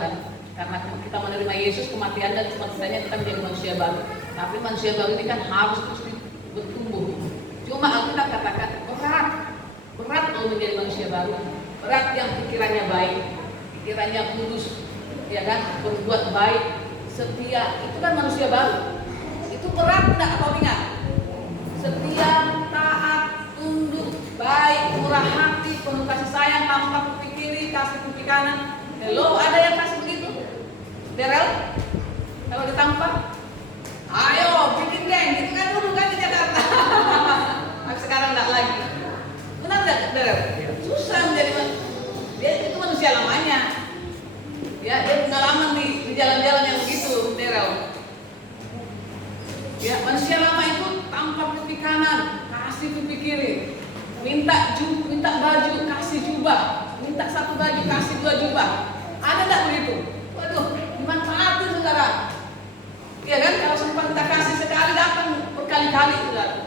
kan? Karena kita menerima Yesus, kematian dan kebangkitannya kita menjadi manusia baru. Tapi manusia baru ini kan harus terus bertumbuh. Cuma Alkitab katakan berat kalau menjadi manusia baru. Berat yang pikirannya baik, pikirannya kudus, ya kan? Berbuat baik, setia. Itu kan manusia baru. Itu berat enggak atau ringan? Setia, taat, tunduk, baik, murah hati, penuh kasih sayang, tampak pipi kiri, kasih pipi kanan. Hello, ada yang kasih begitu? Derel? Kalau ditampar? Ayo, bikin geng, gitu kan dulu kan di Jakarta. Tapi sekarang enggak lagi. Benar enggak, Derel? Susah menjadi dia itu manusia lamanya. Ya, dia pengalaman di jalan-jalan yang begitu, Derel. Ya, manusia lama itu tampak pipi kanan, kasih pipi kiri. Minta baju, kasih jubah. Minta satu baju, kasih 2 jubah. Ada enggak begitu? Waduh, dimanfaatin saudara. Iya kan, kalau sempat kita kasih sekali datang berkali-kali saudara.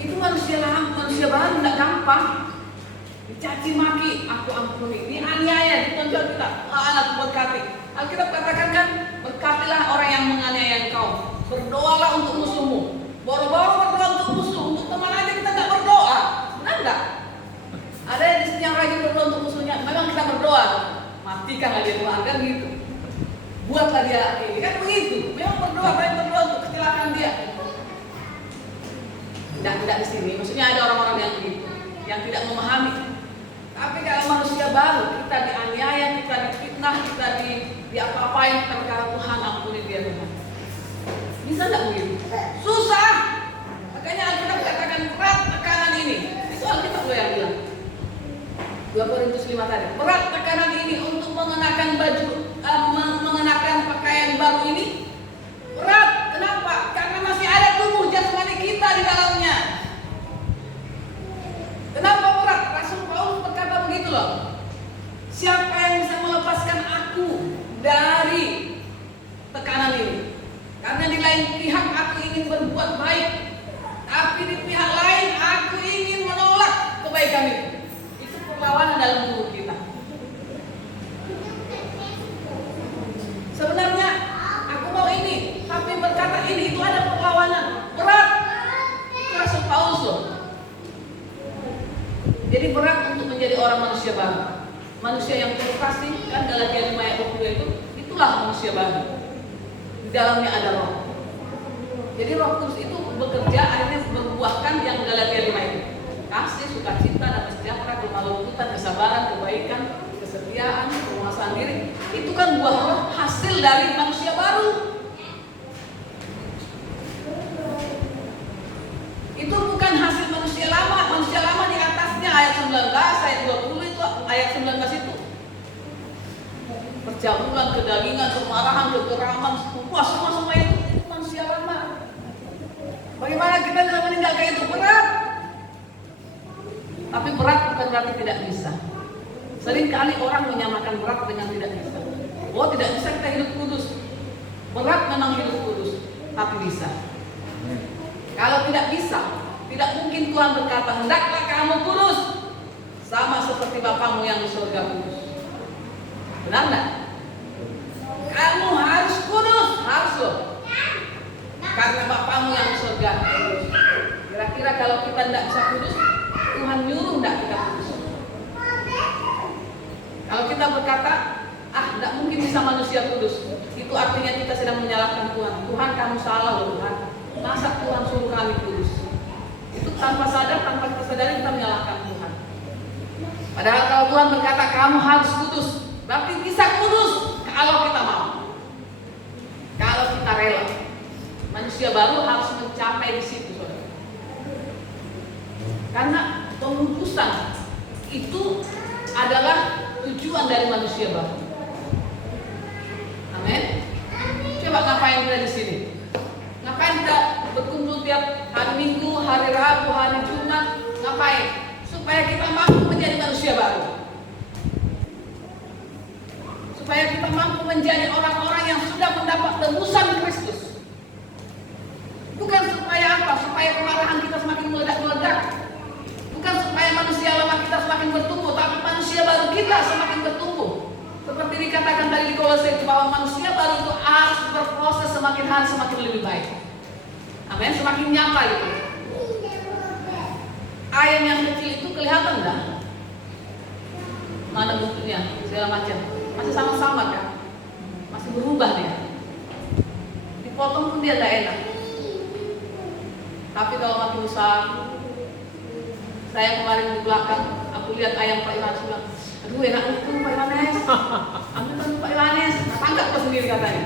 Itu manusia lama, manusia baru enggak gampang. Dicaci maki, aku ampuni, dianiaya, dituntut kita, aku berkati. Alkitab katakan kan, berkatilah orang yang menganiaya engkau. Berdoalah untuk musuhmu. Boro-boro berdoa untuk musuh, untuk teman aja kita nggak berdoa, benar nggak? Ada yang di sini yang rajin berdoa untuk musuhnya. Memang kita berdoa, matikanlah dia keluarga gitu. Buatlah dia ini kan begitu. Memang berdoa, banyak berdoa untuk kecelakaan dia. Tidak di sini. Maksudnya ada orang-orang yang begitu, yang tidak memahami. Tapi kalau manusia baru, kita dianiaya, kita difitnah, kita di apa-apain, kita berkata Tuhan ampuni dia Tuhan. Bisa nggak begitu? Susah. Makanya Alkitab katakan berat tekanan ini. Itu Alkitab loh yang bilang. 2 Korintus 5 tadi. Berat tekanan ini untuk mengenakan baju, mengenakan pakaian baru ini. Berat. Kenapa? Karena masih ada tubuh jasmani kita di dalamnya. Kenapa berat? Rasul Paulus berkata begitu loh. Siapa yang bisa melepaskan aku dari tekanan ini? Karena di lain pihak aku ingin berbuat baik, tapi di pihak lain aku ingin menolak kebaikan itu. Itu perlawanan dalam tubuh kita. Sebenarnya aku mau ini, tapi berkata ini, itu ada perlawanan. Berat. Itu Rasul Paulus loh. Jadi berat untuk menjadi orang manusia baru. Manusia yang penuh kasih, kan Galatia 5 ayat 22 itu, itulah manusia baru. Di dalamnya ada roh. Jadi Roh Kudus itu bekerja akhirnya membuahkan yang Galatia 5 itu. Kasih, sukacita, damai sejahtera, kelemah lembutan, kesabaran, kebaikan, kesetiaan, penguasaan diri. Itu kan buah roh hasil dari manusia baru. Itu bukan hasil manusia lama. Manusia lama di atasnya ayat 19, ayat 20 itu, ayat 19 itu. Percabulan, kedagingan, kemarahan, kekeraman, semua itu manusia lama. Bagaimana kita dalam meninggalkan itu berat? Tapi berat bukan berarti tidak bisa. Seringkali orang menyamakan berat dengan tidak bisa. Oh, tidak bisa kita hidup kudus. Berat memang hidup kudus, tapi bisa. Kalau tidak bisa, tidak mungkin Tuhan berkata, hendaklah kamu kudus sama seperti Bapamu yang di surga kudus. Benar enggak? Kamu harus kudus, harus loh. Karena Bapamu yang di surga kudus. Kira-kira kalau kita tidak bisa kudus, Tuhan nyuruh enggak kita kudus? Kalau kita berkata, tidak mungkin bisa manusia kudus, itu artinya kita sedang menyalahkan Tuhan. Tuhan, kamu salah loh Tuhan. Masa Tuhan suruh kami kudus? Itu tanpa sadar, tanpa kita sadari kita menyalahkan Tuhan. Padahal kalau Tuhan berkata kamu harus kudus, berarti bisa kudus kalau kita mau. Kalau kita rela. Manusia baru harus mencapai di situ, saudara. Karena pengudusan itu adalah tujuan dari manusia baru. Amin. Coba ngapain kita di sini? Ngapain kita berkumpul tiap hari Minggu, hari Rabu, hari Jumat? Ngapain? Supaya kita mampu menjadi manusia baru. Supaya kita mampu menjadi orang-orang yang sudah mendapat tebusan Kristus. Bukan supaya apa? Supaya kemarahan kita semakin meledak-meledak. Bukan supaya manusia lama kita semakin bertumbuh, tapi manusia baru kita semakin bertumbuh. Seperti dikatakan tadi di Kolose itu, bahwa manusia baru itu harus berproses semakin hari semakin lebih baik. Amin, semakin nyata gitu. Ayam yang kecil itu kelihatan enggak? Mana bentuknya, segala macam. Masih sama-sama kan? Masih berubah dia. Dipotong pun dia enggak enak. Tapi kalau makin besar, saya kemarin di belakang, aku lihat ayam Pak Yohanes bilang, aduh enak itu Pak Yohanes, ambil tuh Pak Yohanes, tangkap ke sendiri katanya.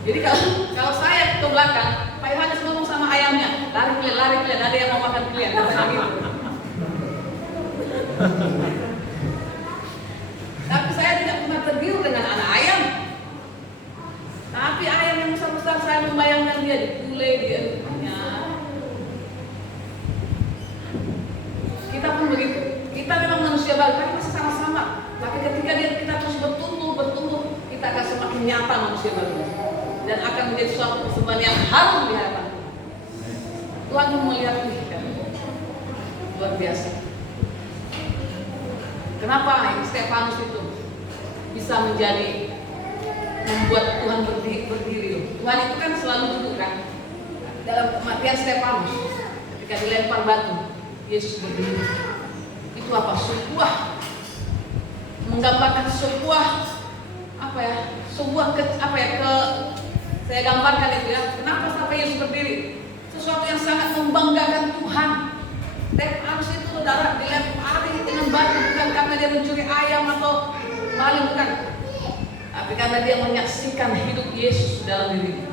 Jadi kalau saya ke belakang, Pak Yohanes ngomong sama ayamnya, lari kalian, ada yang mau makan kalian, katanya gitu. Tapi saya tidak pernah tergiur dengan anak ayam. Tapi ayam yang besar-besar saya membayangkan dia dipulai, dia kita pun begitu. Kita memang manusia baru, tapi masih sama-sama. Tapi ketika kita terus bertumbuh, kita akan semakin nyata manusia baru. Dan akan menjadi suatu persembahan yang harum di hadapan Tuhan. Tuhan melihat kita luar biasa. Kenapa Stefanus itu bisa menjadi membuat Tuhan berdiri? Tuhan itu kan selalu duduk kan. Dalam kematian Stefanus, ketika dilempar batu, Yesus berdiri. Itu apa? Sebuah menggambarkan sebuah saya gambarkan itu ya. Kenapa sampai Yesus berdiri? Sesuatu yang sangat membanggakan Tuhan. Stefanus itu saudara dilempari dengan batu bukan karena dia mencuri ayam atau maling, bukan. Tapi karena dia menyaksikan hidup Yesus dalam dirinya.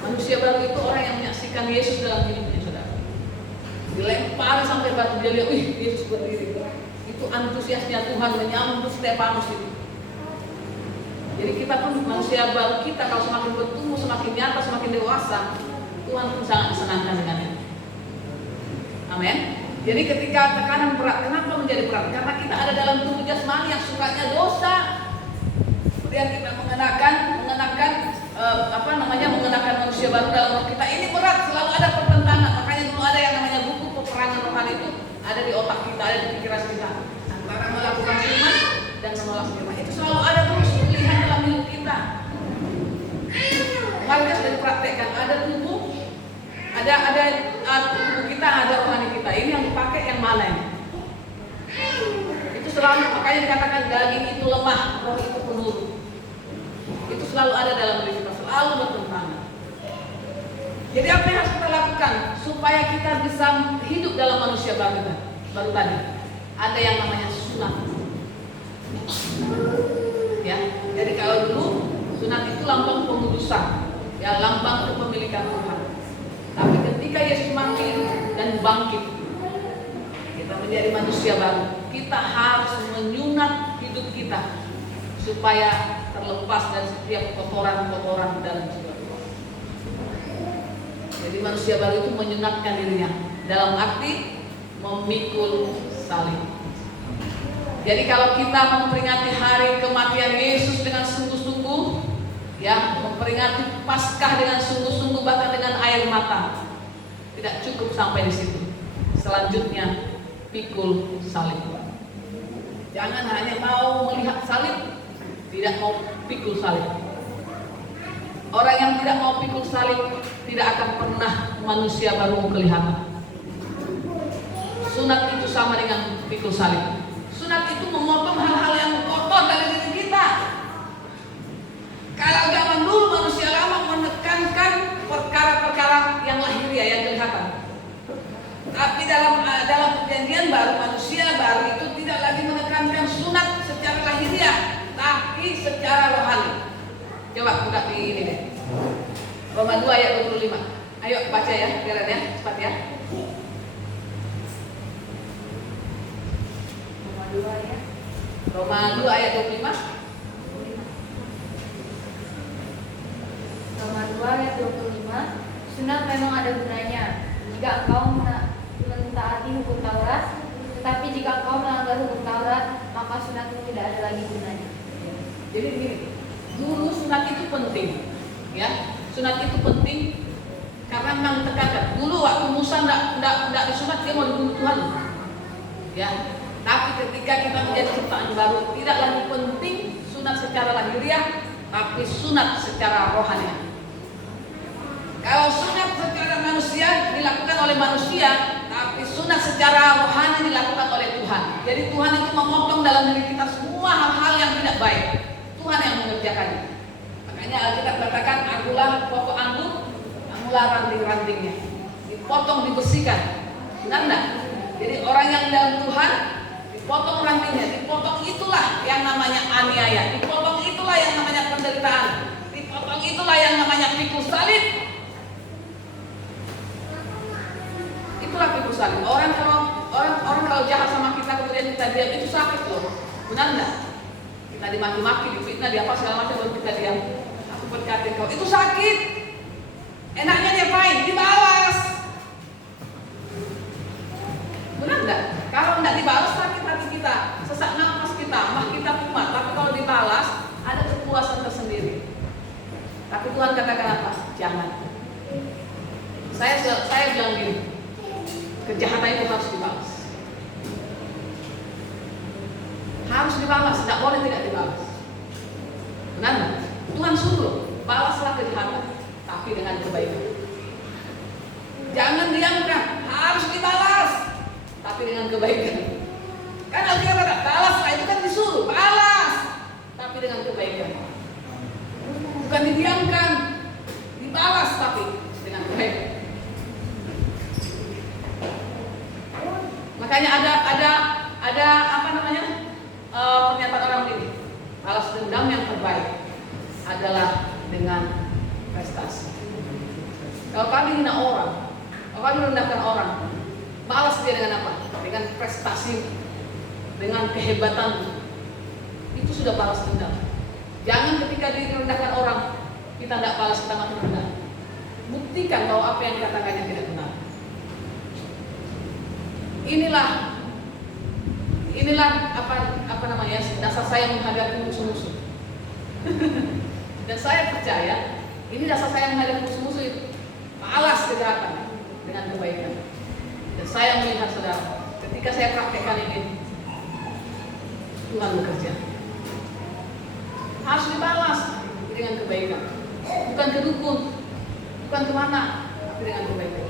Manusia baru itu orang yang menyaksikan Yesus dalam hidupnya, saudara. Dilempari sampai batu, dia lihat, Yesus berdiri. Itu antusiasnya Tuhan menyambut Stefanus itu. Jadi kita pun manusia baru kita kalau semakin bertumbuh, semakin nyata, semakin dewasa, Tuhan pun sangat disenangkan dengan itu. Amin. Jadi ketika tekanan berat, kenapa menjadi berat? Karena kita ada dalam tubuh jasmani yang sukanya dosa. Kemudian kita mengenakan manusia baru dalam roh kita. Ini berat, selalu ada pertentangan. Makanya dulu ada yang namanya buku peperangan rohani itu ada di otak kita, ada di pikiran kita. Antara melakukan firman dan menolak firman. Itu selalu ada terus pilihan dalam hidup kita. Kemarin sudah dipraktekkan, ada tubuh, ada tubuh kita, ada rohani kita. Ini yang dipakai yang mana ini? Itu selalu, makanya dikatakan daging itu lemah, roh itu penurut. Itu selalu ada dalam diri kita, selalu bertentangan. Jadi apa yang harus kita lakukan supaya kita bisa hidup dalam manusia baru tadi? Ada yang namanya sunat. Ya, jadi kalau dulu sunat itu lambang pengudusan, ya lambang kepemilikan Tuhan. Tapi ketika Yesus mati dan bangkit, kita menjadi manusia baru. Kita harus menyunat hidup kita supaya terlepas dari setiap kotoran-kotoran dalam jiwa. Jadi manusia baru itu menyunatkan dirinya dalam arti memikul salib. Jadi kalau kita memperingati hari kematian Yesus dengan sungguh-sungguh, ya, memperingati Paskah dengan sungguh-sungguh bahkan dengan air mata, tidak cukup sampai di situ. Selanjutnya pikul salib. Jangan hanya mau melihat salib, tidak mau pikul salib. Orang yang tidak mau pikul salib tidak akan pernah manusia baru kelihatan. Sunat itu sama dengan pikul salib. Sunat itu memotong hal-hal yang kotor dari diri kita. Kalau zaman dulu manusia lama menekankan perkara-perkara yang lahiriah yang kelihatan. Tapi dalam perjanjian baru manusia baru itu tidak lagi menekankan sunat secara lahiriah, tapi secara rohani. Coba buka di ini deh. Roma 2 ayat 25. Ayo baca ya, biaran ya, cepat ya. Roma 2 ayat 25. Roma 2 ayat 25. Sunat memang ada gunanya jika engkau mentaati hukum Taurat, tetapi jika engkau melanggar hukum Taurat, maka sunat itu tidak ada lagi gunanya. Jadi begini, dulu sunat itu penting, ya. Sunat itu penting karena memang tekankan. Dulu waktu Musa tidak disunat, dia mau dibunuh Tuhan, ya. Tapi ketika kita menjadi ciptaan baru, tidak lagi penting sunat secara lahiriah, tapi sunat secara rohani. Kalau sunat secara manusia dilakukan oleh manusia, tapi sunat secara rohani dilakukan oleh Tuhan. Jadi Tuhan itu memotong dalam diri kita semua hal-hal yang tidak baik. Tuhan yang mengerjakannya. Makanya Alkitab katakan, akulah pokok anggur, akulah ranting-rantingnya. Dipotong, dibersihkan. Benar enggak? Jadi orang yang dalam Tuhan dipotong rantingnya, dipotong itulah yang namanya aniaya, dipotong itulah yang namanya penderitaan, dipotong itulah yang namanya pikul salib. Itulah pikul salib. Orang kalau jahat sama kita kemudian kita diam, itu sakit loh. Benar enggak? Kita dimaki-maki, difitnah, di apa segala macam, baru kita diam. Aku berkata kau, itu sakit. Enaknya diapain? Dibalas. Benar enggak? Kalau enggak dibalas sakit hati kita, sesak nafas kita, mah kita kumat. Tapi kalau dibalas ada kepuasan tersendiri. Tapi Tuhan katakan apa? Jangan. Saya bilang gini, kejahatan itu harus dibalas. Harus dibalas, tidak boleh tidak dibalas. Benar enggak? Tuhan suruh, balaslah kejahatan, tapi dengan kebaikan. Jangan diamkan, harus dibalas, tapi dengan kebaikan. Kan Alkitab kata, balaslah, itu kan disuruh, balas, tapi dengan kebaikan. Bukan didiamkan, dibalas tapi dengan kebaikan. Makanya ada apa namanya? Pernyataan orang ini, balas dendam yang terbaik adalah dengan prestasi. Kalau kami hina orang, kalau kami merendahkan orang, balas dia dengan apa? Dengan prestasi, dengan kehebatan. Itu sudah balas dendam. Jangan ketika direndahkan orang, kita tidak balas, kita makin rendah. Buktikan bahwa apa yang dikatakannya tidak benar. Inilah apa namanya, dasar saya menghadapi musuh-musuh. Dan saya percaya ini dasar saya menghadapi musuh-musuh itu, balas kejahatan dengan kebaikan. Dan saya melihat saudara, ketika saya praktekkan ini, Tuhan bekerja. Harus dibalas dengan kebaikan, bukan ke dukun, bukan kemana, tapi dengan kebaikan.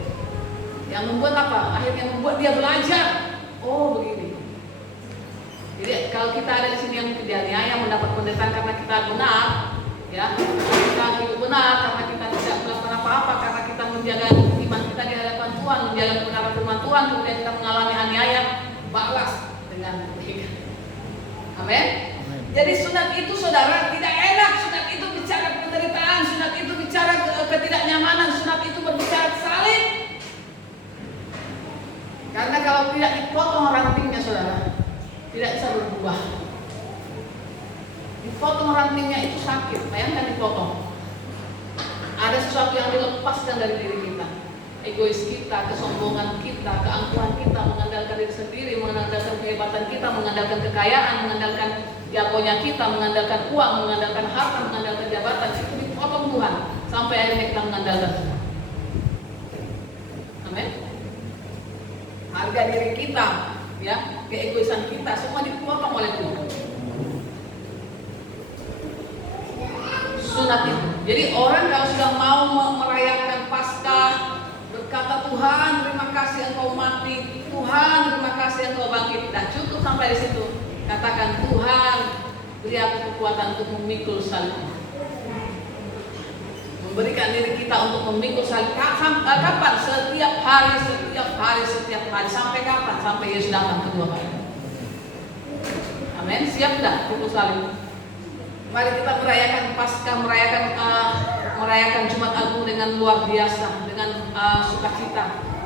Yang membuat apa? Akhirnya membuat dia belajar. Oh begini. Jadi kalau kita ada di sini yang dianiaya, mendapat penderitaan karena kita benar, ya, kita hidup benar karena kita tidak melakukan apa-apa, karena kita menjaga iman kita di hadapan Tuhan, menjaga kebenaran firman Tuhan, kemudian kita mengalami aniaya, balas dengan kebaikan. Amin. Jadi sunat itu saudara tidak enak, sunat itu bicara penderitaan, sunat itu bicara ketidaknyamanan, sunat itu berbicara salib. Karena kalau tidak dipotong rantingnya saudara, tidak bisa berubah. Dipotong rantingnya itu sakit, bayangkan dipotong. Ada sesuatu yang dilepaskan dari diri kita. egois kita, kesombongan kita, keangkuhan kita, mengandalkan diri sendiri, mengandalkan kehebatan kita, mengandalkan kekayaan, mengandalkan jagonya kita, mengandalkan uang, mengandalkan harta, mengandalkan jabatan, itu dipotong Tuhan sampai akhirnya kita mengandalkan Tuhan. Amin. Harga diri kita, ya, keegoisan kita semua dipotong oleh Tuhan. Sunat itu. Jadi orang kalau sudah mau merayakan Paskah, berkata Tuhan terima kasih engkau mati, Tuhan terima kasih engkau bangkit, tidak cukup sampai di situ. Katakan Tuhan beri aku kekuatan untuk memikul salib. Memberikan diri kita untuk memikul salib. Kapan? Setiap hari. Sampai kapan? Sampai Yesus datang kedua kali. Amin. Siap tidak pikul salib? Mari kita merayakan Paskah, merayakan Jumat Agung dengan luar biasa, dengan sukacita.